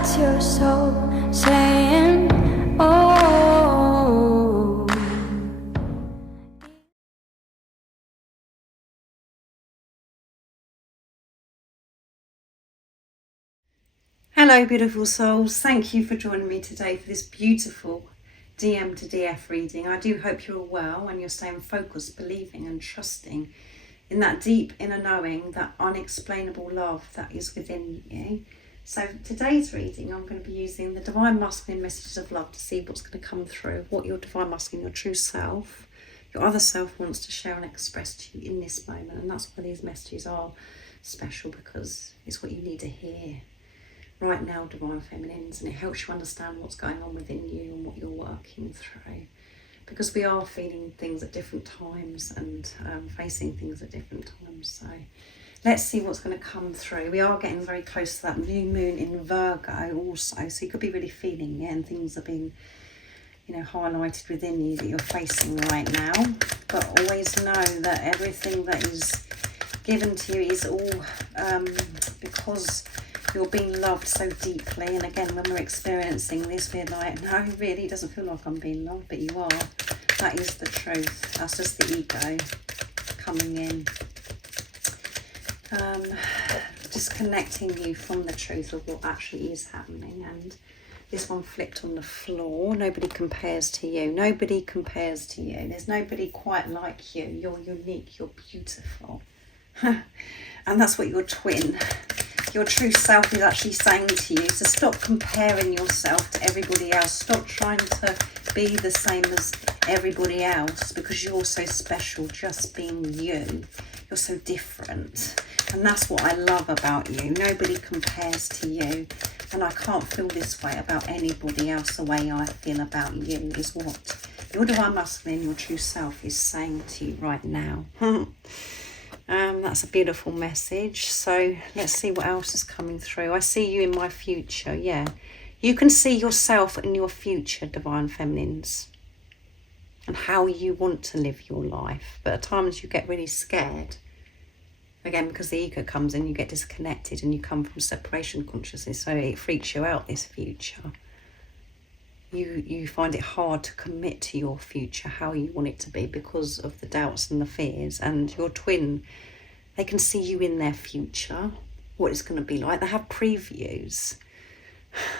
That's your soul saying, oh. Hello beautiful souls, thank you for joining me today for this beautiful DM to DF reading. I do hope you're all well and you're staying focused, believing and trusting in that deep inner knowing, that unexplainable love that is within you. So today's reading, I'm going to be using the Divine Masculine Messages of Love to see what's going to come through, what your Divine Masculine, your true self, your other self wants to share and express to you in this moment. And that's why these messages are special, because it's what you need to hear right now, Divine Feminines, and it helps you understand what's going on within you and what you're working through, because we are feeling things at different times and facing things at different times. So let's see what's going to come through. We are getting very close to that new moon in Virgo also, so you could be really feeling it, and things are being, you know, highlighted within you that you're facing right now. But always know that everything that is given to you is all because you're being loved so deeply. And again, when we're experiencing this, we're like, no, really, it doesn't feel like I'm being loved, but you are. That is the truth. That's just the ego coming in, disconnecting you from the truth of what actually is happening. And this one flipped on the floor. Nobody compares to you. Nobody compares to you. There's nobody quite like you. You're unique. You're beautiful. And that's what your twin, your true self, is actually saying to you. So stop comparing yourself to everybody else. Stop trying to be the same as everybody else, because you're so special just being you. You're so different. And that's what I love about you. Nobody compares to you. And I can't feel this way about anybody else. The way I feel about you is what your Divine Masculine, your true self, is saying to you right now. That's a beautiful message. So let's see what else is coming through. I see you in my future. Yeah, you can see yourself in your future, Divine Feminines, and how you want to live your life. But at times you get really scared, again, because the ego comes in, you get disconnected and you come from separation consciousness, so it freaks you out, this future. You find it hard to commit to your future, how you want it to be, because of the doubts and the fears. And your twin, they can see you in their future, what it's going to be like. They have previews.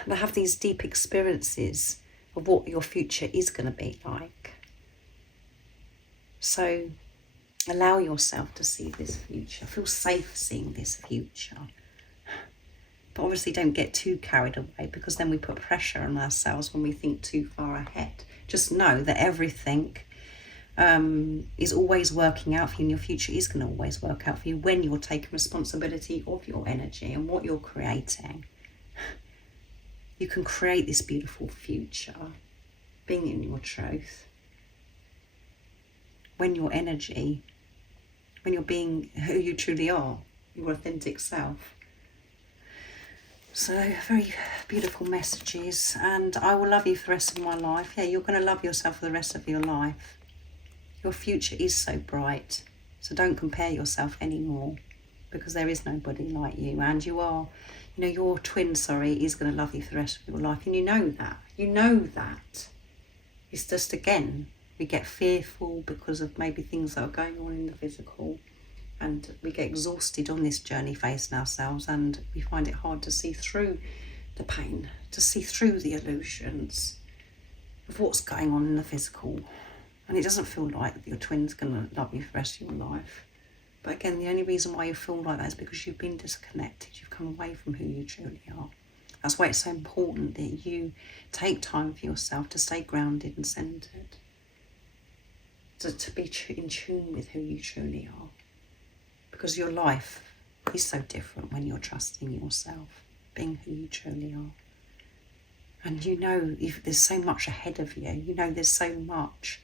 They have these deep experiences of what your future is going to be like. So allow yourself to see this future. Feel safe seeing this future. But obviously don't get too carried away, because then we put pressure on ourselves when we think too far ahead. Just know that everything is always working out for you, and your future is going to always work out for you when you're taking responsibility of your energy and what you're creating. You can create this beautiful future being in your truth. When your energy, when you're being who you truly are, your authentic self. So very beautiful messages, and I will love you for the rest of my life. Yeah, you're going to love yourself for the rest of your life. Your future is so bright, so don't compare yourself anymore, because there is nobody like you. And you are, you know, your twin, is going to love you for the rest of your life, and you know that. You know that. It's just, again, we get fearful because of maybe things that are going on in the physical. And we get exhausted on this journey facing ourselves, and we find it hard to see through the pain, to see through the illusions of what's going on in the physical. And it doesn't feel like your twin's going to love you for the rest of your life. But again, the only reason why you feel like that is because you've been disconnected. You've come away from who you truly are. That's why it's so important that you take time for yourself to stay grounded and centered, to be in tune with who you truly are. Because your life is so different when you're trusting yourself, being who you truly are. And you know, if there's so much ahead of you, you know there's so much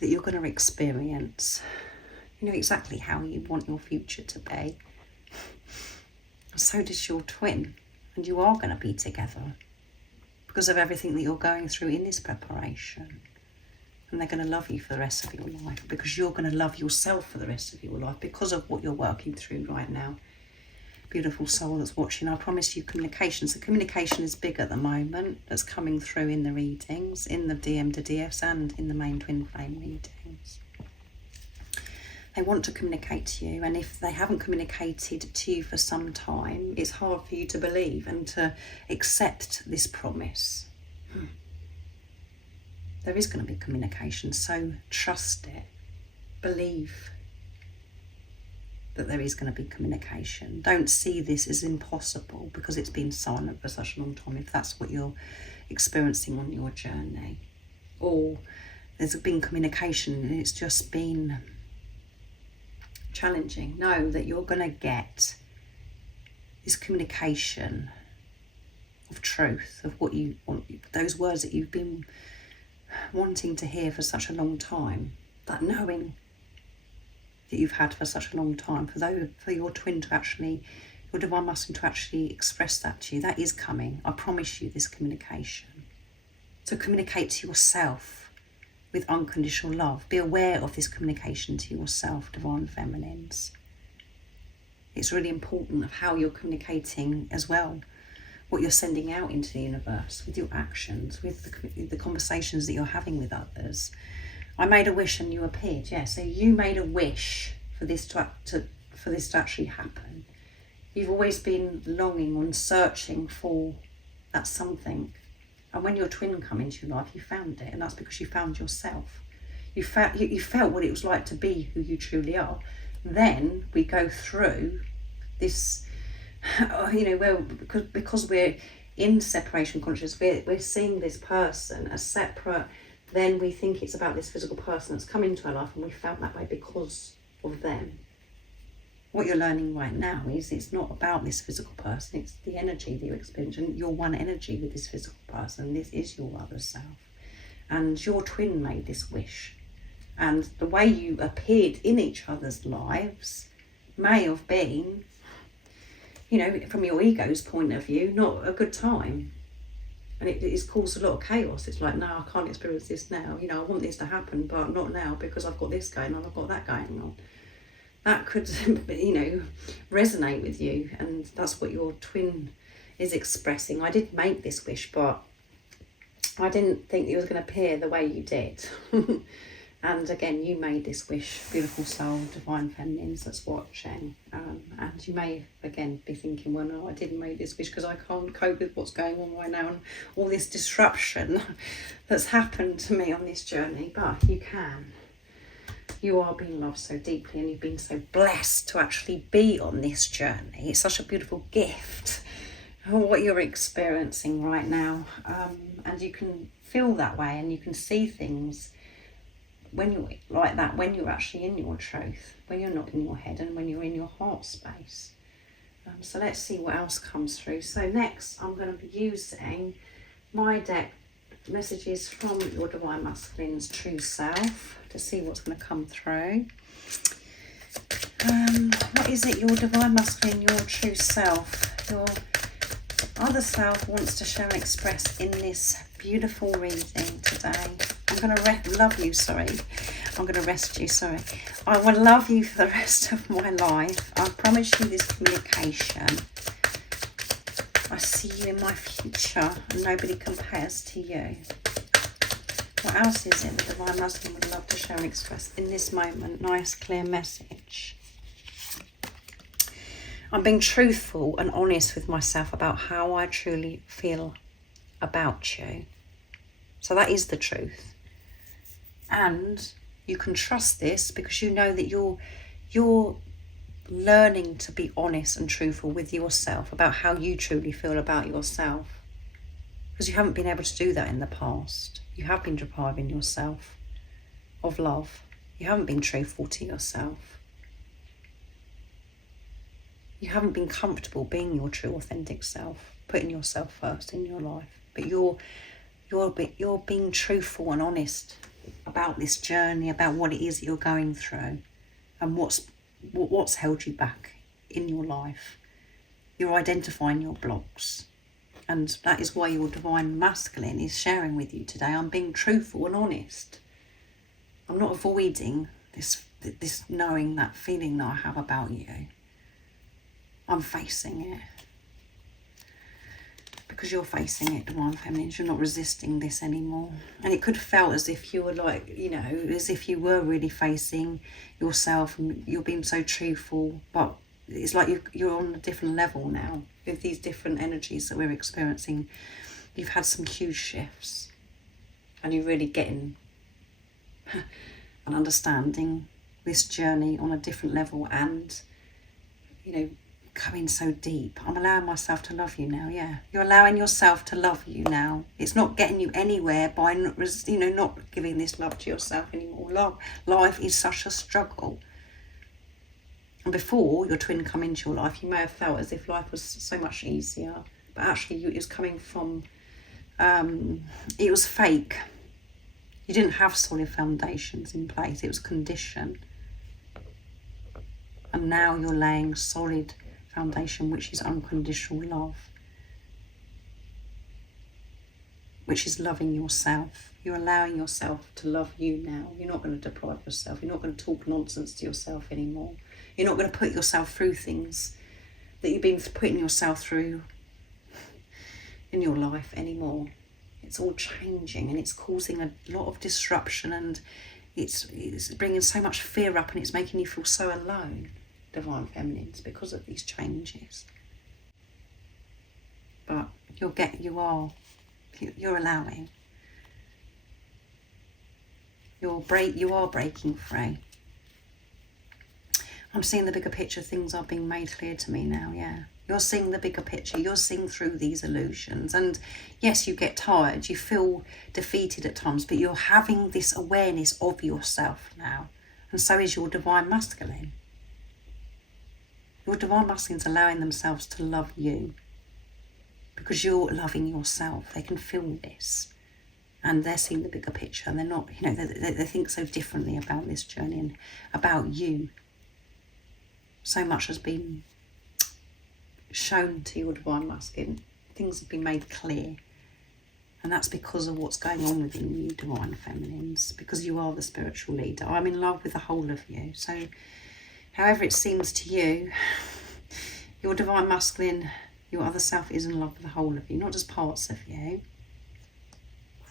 that you're going to experience. You know exactly how you want your future to be. So does your twin. And you are going to be together because of everything that you're going through in this preparation. And they're going to love you for the rest of your life, because you're going to love yourself for the rest of your life because of what you're working through right now. beautiful soul that's watching. I promise you communication. So communication is big at the moment. That's coming through in the readings, in the DM to DFs and in the main twin flame readings. They want to communicate to you, and if they haven't communicated to you for some time, it's hard for you to believe and to accept this promise. There is going to be communication, so trust it. Believe that there is going to be communication. Don't see this as impossible because it's been silent for such a long time, if that's what you're experiencing on your journey. Or there's been communication and it's just been challenging. Know that you're going to get this communication of truth, of what you want, those words that you've been wanting to hear for such a long time, that knowing that you've had for such a long time, for your twin to actually, your divine masculine to actually express that to you, that is coming. I promise you this communication. So communicate to yourself with unconditional love. Be aware of this communication to yourself, divine feminines. It's really important of how you're communicating as well, what you're sending out into the universe with your actions, with the conversations that you're having with others. I made a wish and you appeared. Yeah, so you made a wish for this to actually happen. You've always been longing and searching for that something. And when your twin come into your life, you found it, and that's because you found yourself. You felt what it was like to be who you truly are. Then we go through this, because we're in separation consciousness, we're seeing this person as separate. Then we think it's about this physical person that's come into our life, and we felt that way because of them. What you're learning right now is it's not about this physical person, it's the energy that you experience, and you're one energy with this physical person. This is your other self. And your twin made this wish. And the way you appeared in each other's lives may have been, from your ego's point of view, not a good time. And it's caused a lot of chaos. It's like, no, I can't experience this now. I want this to happen, but not now because I've got this going on, I've got that going on. That could, resonate with you, and that's what your twin is expressing. I did make this wish, but I didn't think it was going to appear the way you did. And again, you made this wish, beautiful soul, divine feminines that's watching. And you may, again, be thinking, well, no, I didn't make this wish because I can't cope with what's going on right now and all this disruption that's happened to me on this journey. But you can. You are being loved so deeply, and you've been so blessed to actually be on this journey. It's such a beautiful gift of what you're experiencing right now. And you can feel that way, and you can see things when you're like that, when you're actually in your truth, when you're not in your head, and when you're in your heart space. So let's see what else comes through. So next I'm going to be using my deck messages from your divine masculine's true self to see what's going to come through. What is it your divine masculine, your true self, your other self wants to share and express in this beautiful reading today? I'm going to love you, sorry. I'm going to rest you, sorry. I will love you for the rest of my life. I promise you this communication. I see you in my future, and nobody compares to you. What else is it the divine masculine would love to share and express in this moment? Nice, clear message. I'm being truthful and honest with myself about how I truly feel about you. So that is the truth. And you can trust this because you know that you're learning to be honest and truthful with yourself about how you truly feel about yourself. Because you haven't been able to do that in the past. You have been depriving yourself of love. You haven't been truthful to yourself. You haven't been comfortable being your true authentic self, putting yourself first in your life. But you're being truthful and honest about this journey, about what it is that you're going through, and what's held you back in your life. You're identifying your blocks, and that is why your divine masculine is sharing with you today. I'm being truthful and honest. I'm not avoiding this knowing, that feeling that I have about you. I'm facing it. Because you're facing it, Divine Feminines. You're not resisting this anymore. And it could have felt as if you were like, you know, as if you were really facing yourself and you're being so truthful. But it's like you're on a different level now with these different energies that we're experiencing. You've had some huge shifts. And you're really getting and understanding this journey on a different level. And, you know, going so deep. I'm allowing myself to love you now. Yeah, you're allowing yourself to love you now. It's not getting you anywhere by not, you know, not giving this love to yourself anymore. Life is such a struggle. And before your twin come into your life, you may have felt as if life was so much easier, but actually it was coming from it was fake. You didn't have solid foundations in place. It was conditioned. And now you're laying solid foundation, which is unconditional love, which is loving yourself. You're allowing yourself to love you now. You're not going to deprive yourself. You're not going to talk nonsense to yourself anymore. You're not going to put yourself through things that you've been putting yourself through in your life anymore. It's all changing, and it's causing a lot of disruption, and it's bringing so much fear up, and it's making you feel so alone, Divine Feminines, because of these changes. But you're allowing. You are breaking free. I'm seeing the bigger picture. Things are being made clear to me now. Yeah, you're seeing the bigger picture. You're seeing through these illusions. And yes, you get tired. You feel defeated at times, but you're having this awareness of yourself now. And so is your Divine Masculine. Your Divine Masculine's allowing themselves to love you because you're loving yourself. They can feel this, and they're seeing the bigger picture, and they're not, you know, they think so differently about this journey and about you. So much has been shown to your Divine Masculine. Things have been made clear, and that's because of what's going on within you, Divine Feminines, because you are the spiritual leader. I'm in love with the whole of you. So however it seems to you, your Divine Masculine, your other self, is in love with the whole of you, not just parts of you.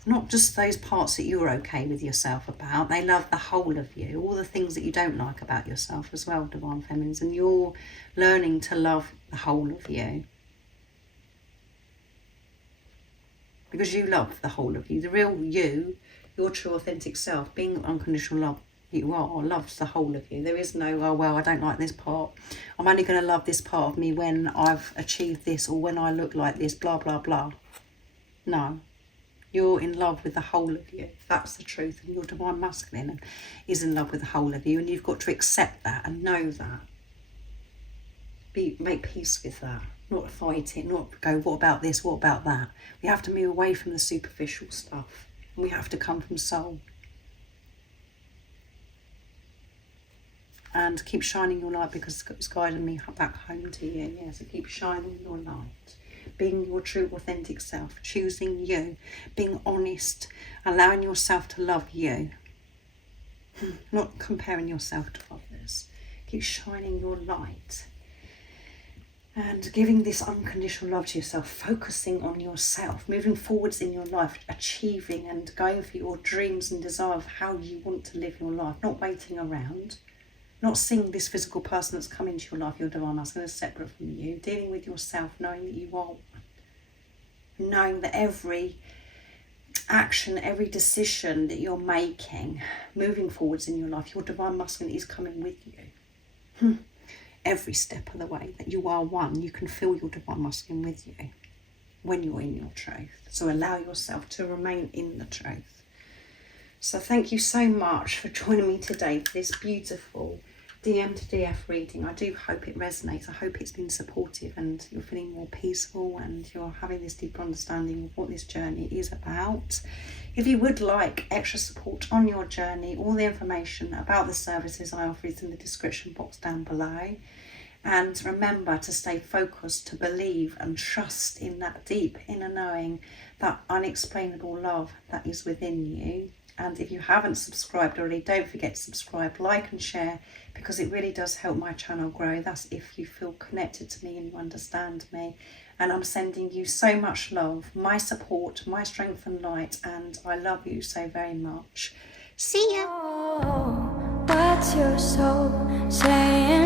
Not just those parts that you're okay with yourself about. They love the whole of you, all the things that you don't like about yourself as well, Divine Feminines. And you're learning to love the whole of you. Because you love the whole of you. The real you, your true authentic self, being unconditional love, you are, loves the whole of you. There is no, oh, well, I don't like this part. I'm only going to love this part of me when I've achieved this, or when I look like this, blah, blah, blah. No. You're in love with the whole of you. That's the truth. And your Divine Masculine is in love with the whole of you. And you've got to accept that and know that. Make peace with that. Not fight it. Not go, what about this? What about that? We have to move away from the superficial stuff. And we have to come from soul. And keep shining your light, because it's guiding me back home to you. Yeah, so keep shining your light. Being your true authentic self, choosing you, being honest, allowing yourself to love you, not comparing yourself to others. Keep shining your light and giving this unconditional love to yourself, focusing on yourself, moving forwards in your life, achieving and going for your dreams and desire of how you want to live your life, not waiting around. Not seeing this physical person that's come into your life, your Divine Masculine, is separate from you. Dealing with yourself, knowing that you are one. Knowing that every action, every decision that you're making, moving forwards in your life, your Divine Masculine is coming with you. Every step of the way, that you are one. You can feel your Divine Masculine with you when you're in your truth. So allow yourself to remain in the truth. So thank you so much for joining me today for this beautiful DM to DF reading. I do hope it resonates. I hope it's been supportive and you're feeling more peaceful and you're having this deeper understanding of what this journey is about. If you would like extra support on your journey, all the information about the services I offer is in the description box down below. And remember to stay focused, to believe and trust in that deep inner knowing, that unexplainable love that is within you. And if you haven't subscribed already, don't forget to subscribe, like and share, because it really does help my channel grow. That's if you feel connected to me and you understand me. And I'm sending you so much love, my support, my strength and light, and I love you so very much. See ya. Oh, what's your soul saying?